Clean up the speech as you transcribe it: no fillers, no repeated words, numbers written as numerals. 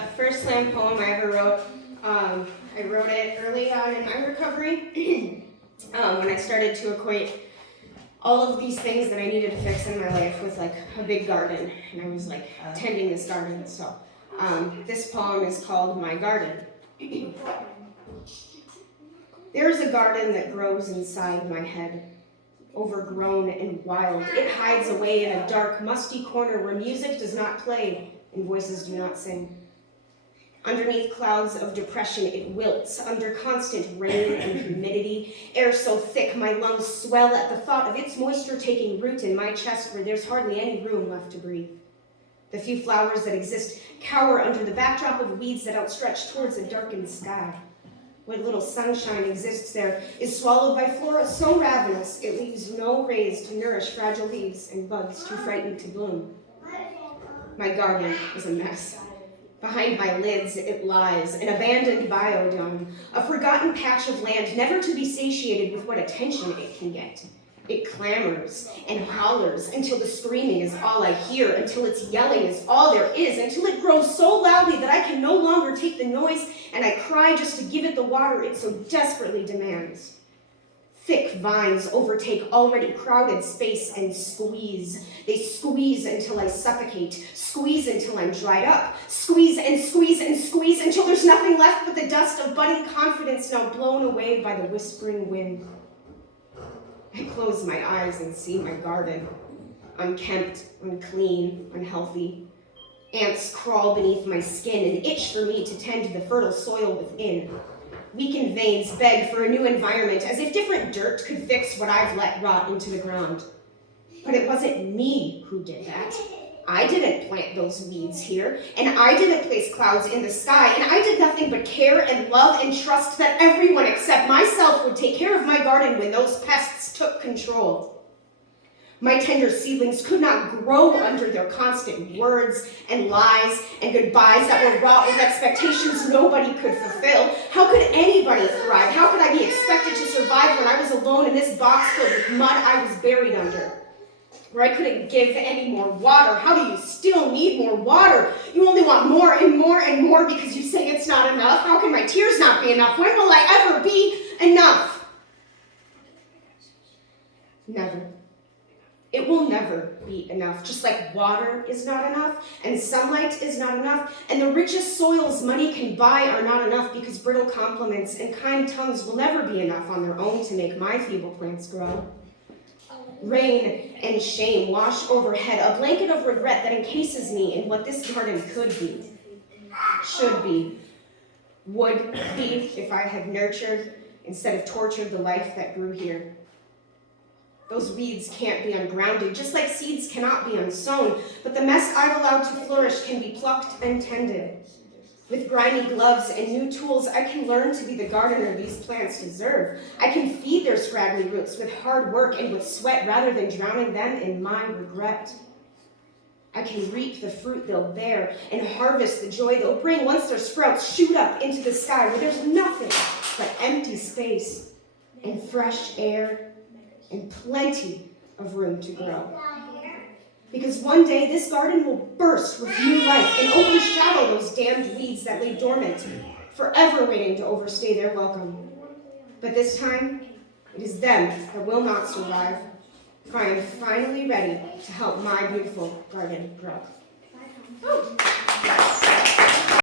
The first slam poem I ever wrote, I wrote it early on in my recovery when I started to equate all of these things that I needed to fix in my life with like a big garden, and I was like tending this garden. So this poem is called My Garden. There is a garden that grows inside my head, overgrown and wild. It hides away in a dark, musty corner where music does not play and voices do not sing. Underneath clouds of depression, it wilts under constant rain and humidity. Air so thick, my lungs swell at the thought of its moisture taking root in my chest where there's hardly any room left to breathe. The few flowers that exist cower under the backdrop of weeds that outstretch towards a darkened sky. What little sunshine exists there is swallowed by flora so ravenous it leaves no rays to nourish fragile leaves and buds too frightened to bloom. My garden is a mess. Behind my lids it lies, an abandoned biodome, a forgotten patch of land never to be satiated with what attention it can get. It clamors and hollers until the screaming is all I hear, until its yelling is all there is, until it grows so loudly that I can no longer take the noise and I cry just to give it the water it so desperately demands. Thick vines overtake already crowded space and squeeze. They squeeze until I suffocate, squeeze until I'm dried up, squeeze and squeeze and squeeze until there's nothing left but the dust of budding confidence now blown away by the whispering wind. I close my eyes and see my garden, unkempt, unclean, unhealthy. Ants crawl beneath my skin and itch for me to tend to the fertile soil within. Weakened veins beg for a new environment, as if different dirt could fix what I've let rot into the ground. But it wasn't me who did that. I didn't plant those weeds here, and I didn't place clouds in the sky, and I did nothing but care and love and trust that everyone except myself would take care of my garden when those pests took control. My tender seedlings could not grow under their constant words and lies and goodbyes that were wrought with expectations nobody could fulfill. How could anybody thrive? How could I be expected to survive when I was alone in this box filled with mud I was buried under? Where I couldn't give any more water. How do you still need more water? You only want more and more and more because you say it's not enough. How can my tears not be enough? When will I ever be enough? Never. It will never be enough, just like water is not enough, and sunlight is not enough, and the richest soils money can buy are not enough because brittle compliments and kind tongues will never be enough on their own to make my feeble plants grow. Rain and shame wash overhead, a blanket of regret that encases me in what this garden could be, should be, would be if I had nurtured instead of tortured the life that grew here. Those weeds can't be ungrounded, just like seeds cannot be unsown, but the mess I've allowed to flourish can be plucked and tended. With grimy gloves and new tools, I can learn to be the gardener these plants deserve. I can feed their scraggly roots with hard work and with sweat rather than drowning them in my regret. I can reap the fruit they'll bear and harvest the joy they'll bring once their sprouts shoot up into the sky where there's nothing but empty space and fresh air and plenty of room to grow. Because one day this garden will burst with new life and overshadow those damned weeds that lay dormant, forever waiting to overstay their welcome. But this time, it is them that will not survive, for I am finally ready to help my beautiful garden grow.